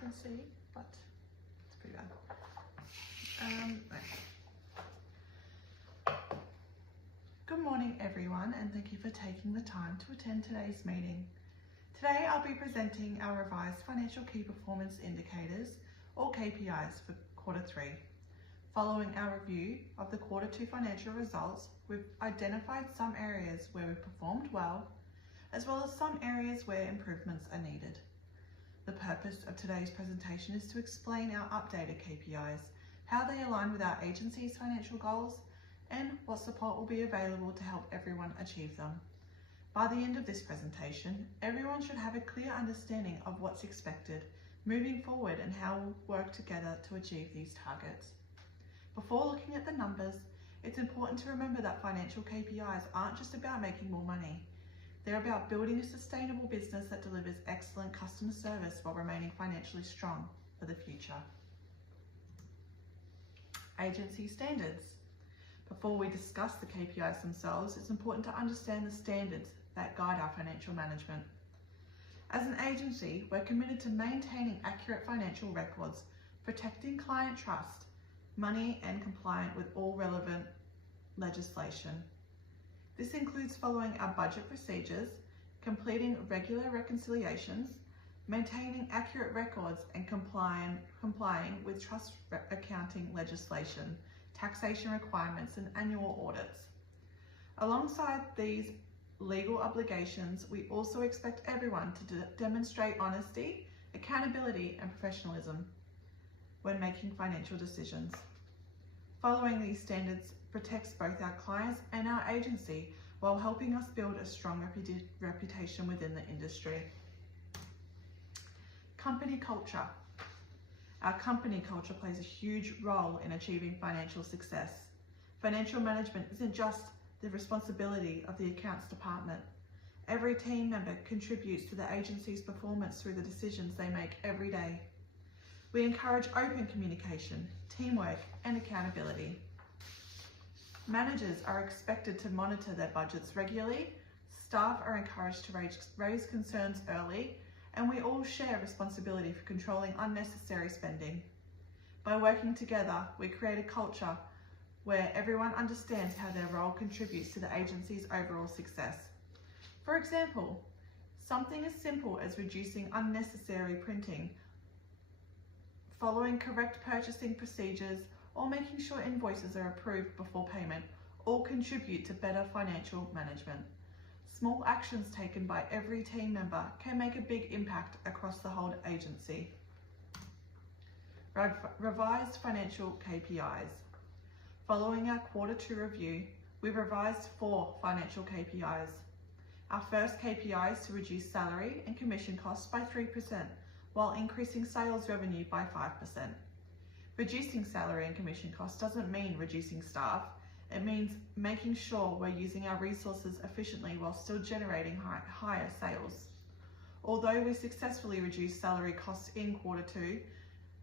can see, but it's pretty bad. Good morning everyone, and thank you for taking the time to attend today's meeting. Today I'll be presenting our revised Financial Key Performance Indicators, or KPIs, for Q3. Following our review of the Q2 financial results, we've identified some areas where we performed well, as well as some areas where improvements are needed. The purpose of today's presentation is to explain our updated KPIs, how they align with our agency's financial goals, and what support will be available to help everyone achieve them. By the end of this presentation, everyone should have a clear understanding of what's expected moving forward and how we'll work together to achieve these targets. Before looking at the numbers, it's important to remember that financial KPIs aren't just about making more money. They're about building a sustainable business that delivers excellent customer service while remaining financially strong for the future. Agency standards. Before we discuss the KPIs themselves, it's important to understand the standards that guide our financial management. As an agency, we're committed to maintaining accurate financial records, protecting client trust, money, and compliant with all relevant legislation. This includes following our budget procedures, completing regular reconciliations, maintaining accurate records, and complying with trust accounting legislation, taxation requirements, and annual audits. Alongside these legal obligations, we also expect everyone to demonstrate honesty, accountability, and professionalism when making financial decisions. Following these standards protects both our clients and our agency while helping us build a strong reputation within the industry. Company culture. Our company culture plays a huge role in achieving financial success. Financial management isn't just the responsibility of the accounts department. Every team member contributes to the agency's performance through the decisions they make every day. We encourage open communication, teamwork, and accountability. Managers are expected to monitor their budgets regularly, staff are encouraged to raise concerns early, and we all share responsibility for controlling unnecessary spending. By working together, we create a culture where everyone understands how their role contributes to the agency's overall success. For example, something as simple as reducing unnecessary printing, following correct purchasing procedures, or making sure invoices are approved before payment all contribute to better financial management. Small actions taken by every team member can make a big impact across the whole agency. Revised financial KPIs. Following our Q2 review, we revised 4 financial KPIs. Our first KPI is to reduce salary and commission costs by 3%, while increasing sales revenue by 5%. Reducing salary and commission costs doesn't mean reducing staff. It means making sure we're using our resources efficiently while still generating higher sales. Although we successfully reduced salary costs in Q2,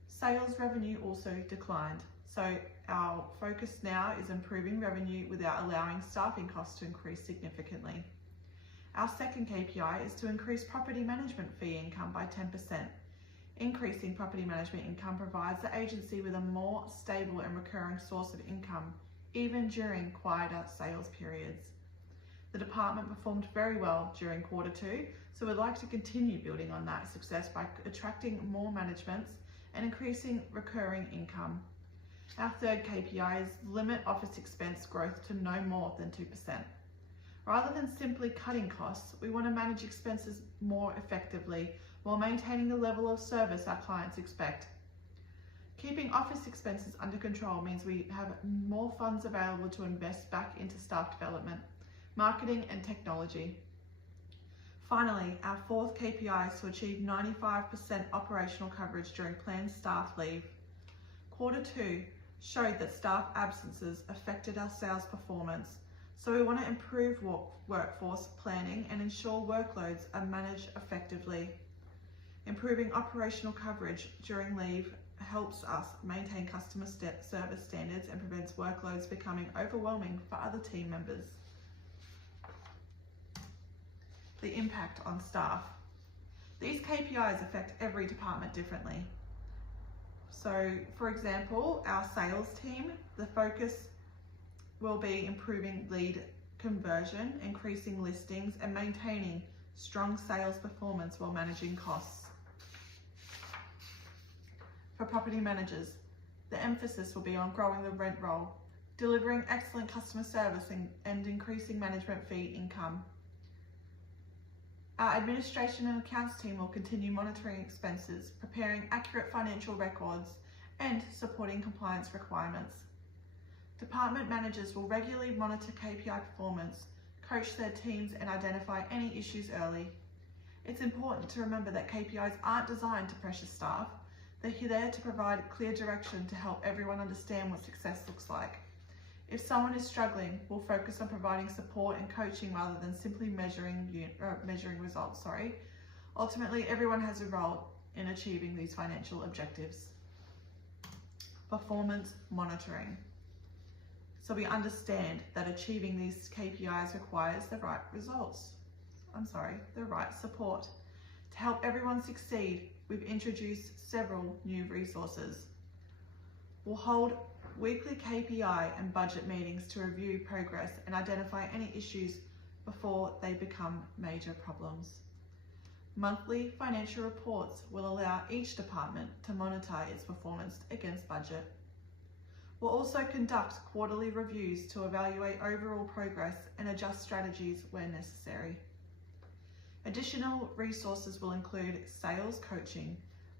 sales revenue also declined. So our focus now is improving revenue without allowing staffing costs to increase significantly. Our second KPI is to increase property management fee income by 10%. Increasing property management income provides the agency with a more stable and recurring source of income, even during quieter sales periods. The department performed very well during Q2, so we'd like to continue building on that success by attracting more managements and increasing recurring income. Our third KPI is limit office expense growth to no more than 2%. Rather than simply cutting costs, we want to manage expenses more effectively while maintaining the level of service our clients expect. Keeping office expenses under control means we have more funds available to invest back into staff development, marketing, and technology. Finally, our fourth KPI is to achieve 95% operational coverage during planned staff leave. Q2 showed that staff absences affected our sales performance, so we want to improve workforce planning and ensure workloads are managed effectively. Improving operational coverage during leave helps us maintain customer service standards and prevents workloads becoming overwhelming for other team members. The impact on staff. These KPIs affect every department differently. So, for example, our sales team, the focus will be improving lead conversion, increasing listings, and maintaining strong sales performance while managing costs. For property managers, the emphasis will be on growing the rent roll, delivering excellent customer service and increasing management fee income. Our administration and accounts team will continue monitoring expenses, preparing accurate financial records, and supporting compliance requirements. Department managers will regularly monitor KPI performance, coach their teams, and identify any issues early. It's important to remember that KPIs aren't designed to pressure staff. They're there to provide clear direction to help everyone understand what success looks like. If someone is struggling, we'll focus on providing support and coaching rather than simply measuring results. Ultimately, everyone has a role in achieving these financial objectives. Performance monitoring. So we understand that achieving these KPIs requires the right support. To help everyone succeed, we've introduced several new resources. We'll hold weekly KPI and budget meetings to review progress and identify any issues before they become major problems. Monthly financial reports will allow each department to monitor its performance against budget. We'll also conduct quarterly reviews to evaluate overall progress and adjust strategies where necessary. Additional resources will include sales coaching,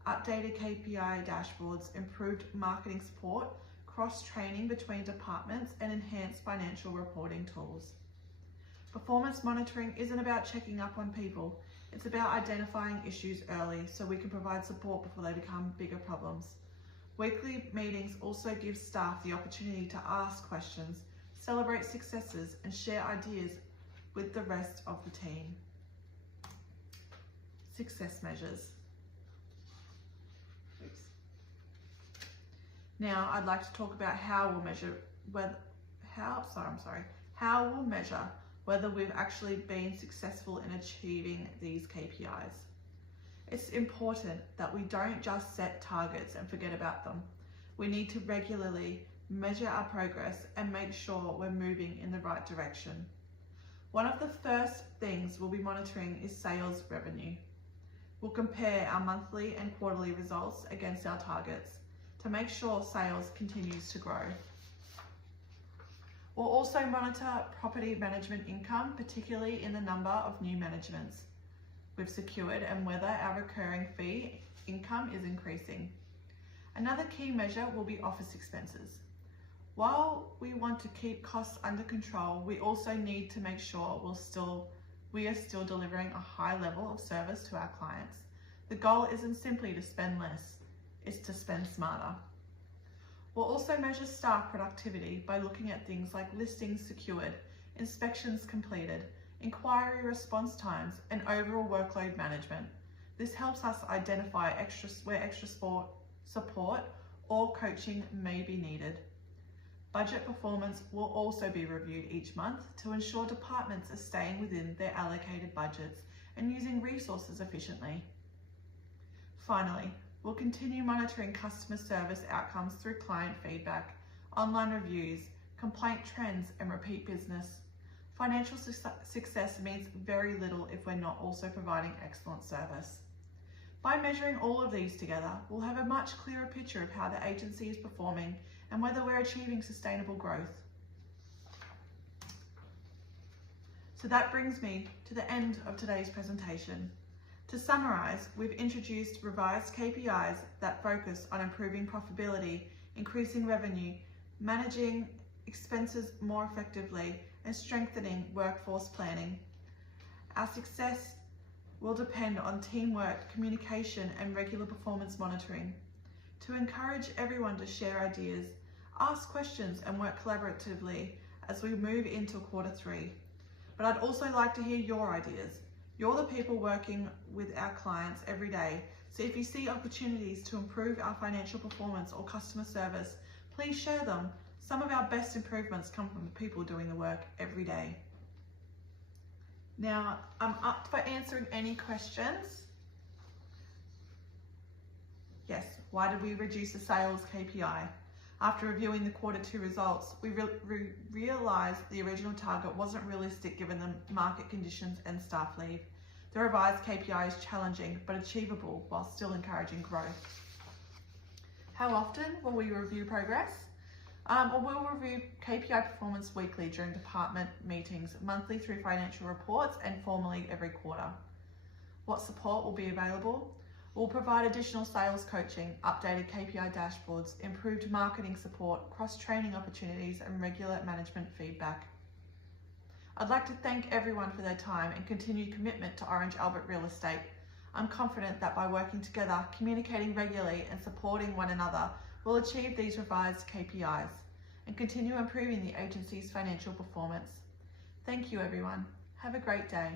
updated KPI dashboards, improved marketing support, cross-training between departments, and enhanced financial reporting tools. Performance monitoring isn't about checking up on people, it's about identifying issues early so we can provide support before they become bigger problems. Weekly meetings also give staff the opportunity to ask questions, celebrate successes, and share ideas with the rest of the team. Success measures. Now I'd like to talk about how we'll measure whether we've actually been successful in achieving these KPIs. It's important that we don't just set targets and forget about them. We need to regularly measure our progress and make sure we're moving in the right direction. One of the first things we'll be monitoring is sales revenue. We'll compare our monthly and quarterly results against our targets to make sure sales continues to grow. We'll also monitor property management income, particularly in the number of new managements we've secured and whether our recurring fee income is increasing. Another key measure will be office expenses. While we want to keep costs under control, we also need to make sure we are still delivering a high level of service to our clients. The goal isn't simply to spend less, it's to spend smarter. We'll also measure staff productivity by looking at things like listings secured, inspections completed, inquiry response times, and overall workload management. This helps us identify where extra support or coaching may be needed. Budget performance will also be reviewed each month to ensure departments are staying within their allocated budgets and using resources efficiently. Finally, we'll continue monitoring customer service outcomes through client feedback, online reviews, complaint trends, and repeat business. Financial success means very little if we're not also providing excellent service. By measuring all of these together, we'll have a much clearer picture of how the agency is performing and whether we're achieving sustainable growth. So that brings me to the end of today's presentation. To summarize, we've introduced revised KPIs that focus on improving profitability, increasing revenue, managing expenses more effectively, and strengthening workforce planning. Our success will depend on teamwork, communication, and regular performance monitoring. To encourage everyone to share ideas, ask questions, and work collaboratively as we move into Q3. But I'd also like to hear your ideas. You're the people working with our clients every day, so if you see opportunities to improve our financial performance or customer service, please share them. Some of our best improvements come from the people doing the work every day. Now, I'm up for answering any questions. Yes, why did we reduce the sales KPI? After reviewing the Q2 results, we realised the original target wasn't realistic given the market conditions and staff leave. The revised KPI is challenging but achievable while still encouraging growth. How often will we review progress? We'll review KPI performance weekly during department meetings, monthly through financial reports, and formally every quarter. What support will be available? We'll provide additional sales coaching, updated KPI dashboards, improved marketing support, cross-training opportunities, and regular management feedback. I'd like to thank everyone for their time and continued commitment to Orange Albert Real Estate. I'm confident that by working together, communicating regularly, and supporting one another, we'll achieve these revised KPIs and continue improving the agency's financial performance. Thank you, everyone. Have a great day.